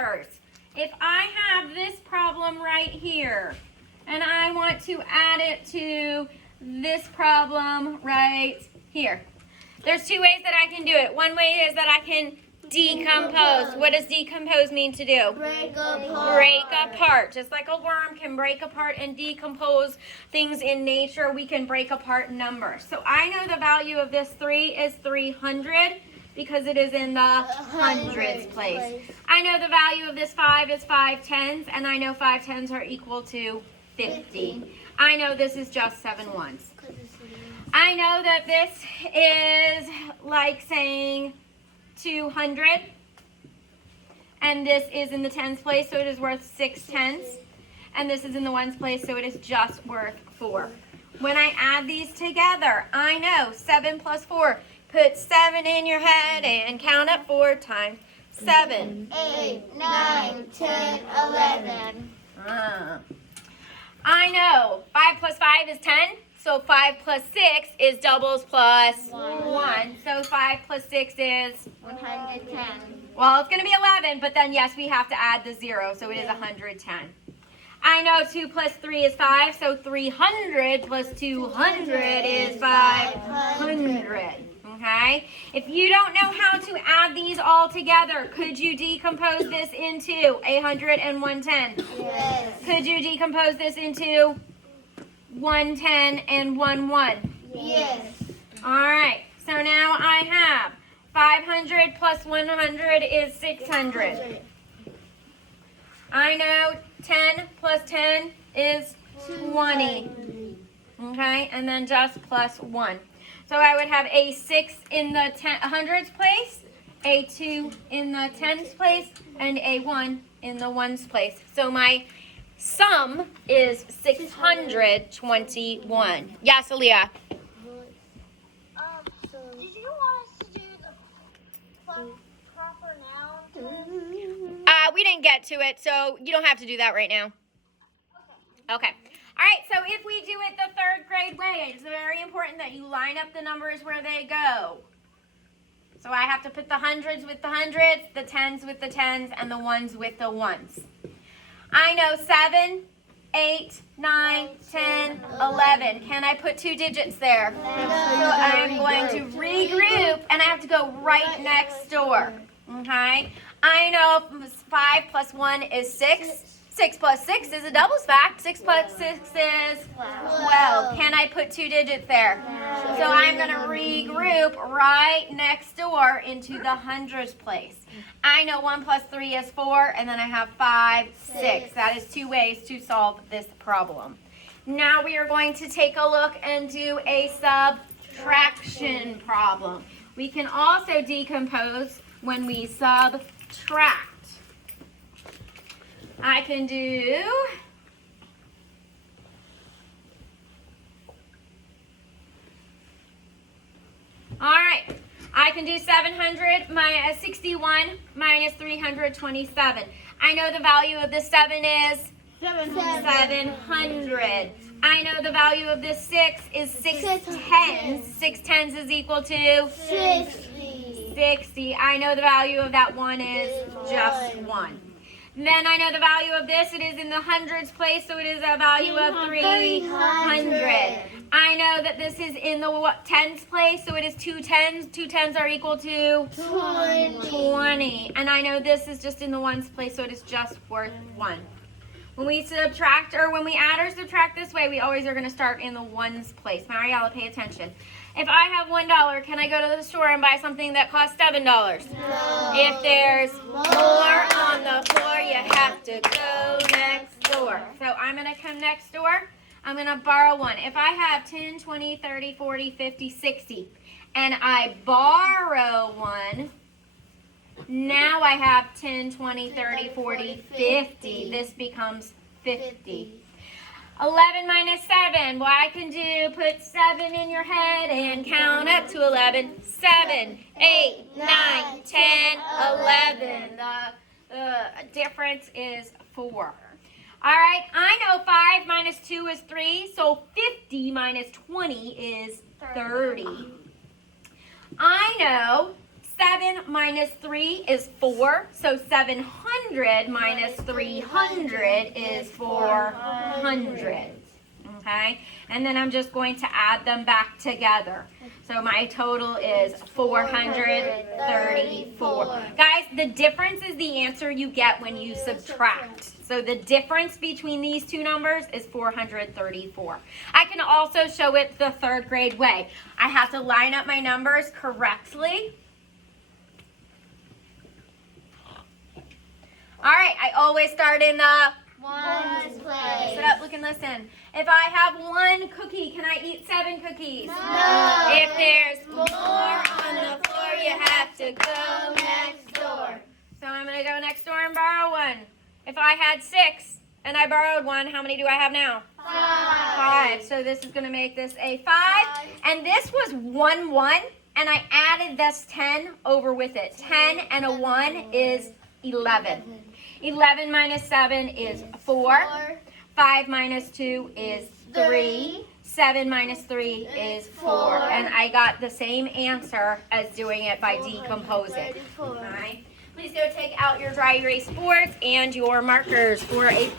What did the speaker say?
numbers. If I have this problem right here, and I want to add it to this problem right here. There's two ways that I can do it. One way is that I can decompose. What does decompose mean to do? Break apart. Break apart. Just like a worm can break apart and decompose things in nature, we can break apart numbers. So I know the value of this 3 is 300 because it is in the hundreds place. I know the value of this 5 is 5 tens, and I know 5 tens are equal to 50. I know this is just 7 ones. I know that this is like saying 200, and this is in the tens place, so it is worth 6 tens, and this is in the ones place, so it is just worth 4. When I add these together, I know 7 plus 4. Put 7 in your head and count up 4 times 7. 8, 9, 10, 11. I know 5 plus 5 is 10. So 5 plus 6 is doubles plus 1. So 5 plus 6 is? 110. Well, it's going to be 11, but then yes, we have to add the 0, so it is 110. I know 2 plus 3 is 5, so 300 plus 200 is 500. Okay? If you don't know how to add these all together, could you decompose this into 100 and 110? Yes. Could you decompose this into 110 and 11? Yes. All right, so now I have 500 plus 100 is 600. I know 10 plus 10 is 20. Okay, and then just plus 1. So I would have a 6 in the hundreds place, a 2 in the tens place, and a 1 in the ones place. So my sum is 621. Yes, Aaliyah. Did you want us to do the proper noun? We didn't get to it, so you don't have to do that right now. Okay. All right, so if we do it the 3rd grade way, it's very important that you line up the numbers where they go. So I have to put the hundreds with the hundreds, the tens with the tens, and the ones with the ones. I know 7, 8, 9, 10, 11. Can I put 2 digits there? So I'm going to regroup, and I have to go right next door. Okay? I know 5 plus 1 is 6. 6 plus 6 is a doubles fact. 6 plus 6 is 12. Can I put 2 digits there? So I'm going to regroup right next door into the hundreds place. I know 1 plus 3 is 4, and then I have 5, 6. That is 2 ways to solve this problem. Now we are going to take a look and do a subtraction problem. We can also decompose when we subtract. I can do I can do 700 minus 61 minus 327. I know the value of this 7 is 700. I know the value of this 6 is 6 tens. 6 tens is equal to 60. I know the value of that 1 is just 1. Then I know the value of this. It is in the hundreds place, so it is a value of 300. I know that this is in the tens place, so it is 2 tens. 2 tens are equal to 20. And I know this is just in the ones place, so it is just worth 1. When we subtract, or when we add or subtract this way, we always are going to start in the ones place. Mariella, pay attention. If I have $1, can I go to the store and buy something that costs $7? No. If there's more on the floor, you have to go next door. So I'm going to come next door. I'm going to borrow 1. If I have 10, 20, 30, 40, 50, 60, and I borrow 1, now I have 10, 20, 30, 40, 50. This becomes 50. 11 minus 7. Well, I can do, put 7 in your head and count up to 11. 7, 8, 9, 10, 11. The difference is 4. All right, I know 5 minus 2 is 3, so 50 minus 20 is 30. I know 7 minus 3 is 4. So 700 minus 300 is 400. Okay? And then I'm just going to add them back together. So my total is 434. Guys, the difference is the answer you get when you subtract. So the difference between these two numbers is 434. I can also show it the third grade way. I have to line up my numbers correctly. All right, I always start in the Ones place. sit up, look and listen. If I have 1 cookie, can I eat 7 cookies? No. If there's more on the floor, you have to go next door. So I'm going to go next door and borrow 1. If I had 6 and I borrowed 1, how many do I have now? 5. So this is going to make this a 5. And this was 1, 1. And I added this 10 over with it. 10 and a 1 is 11. 11 minus 7 is 4. 5 minus 2 is 3. 7 minus 3 is 4. And I got the same answer as doing it by decomposing. All right. Please go take out your dry erase boards and your markers for a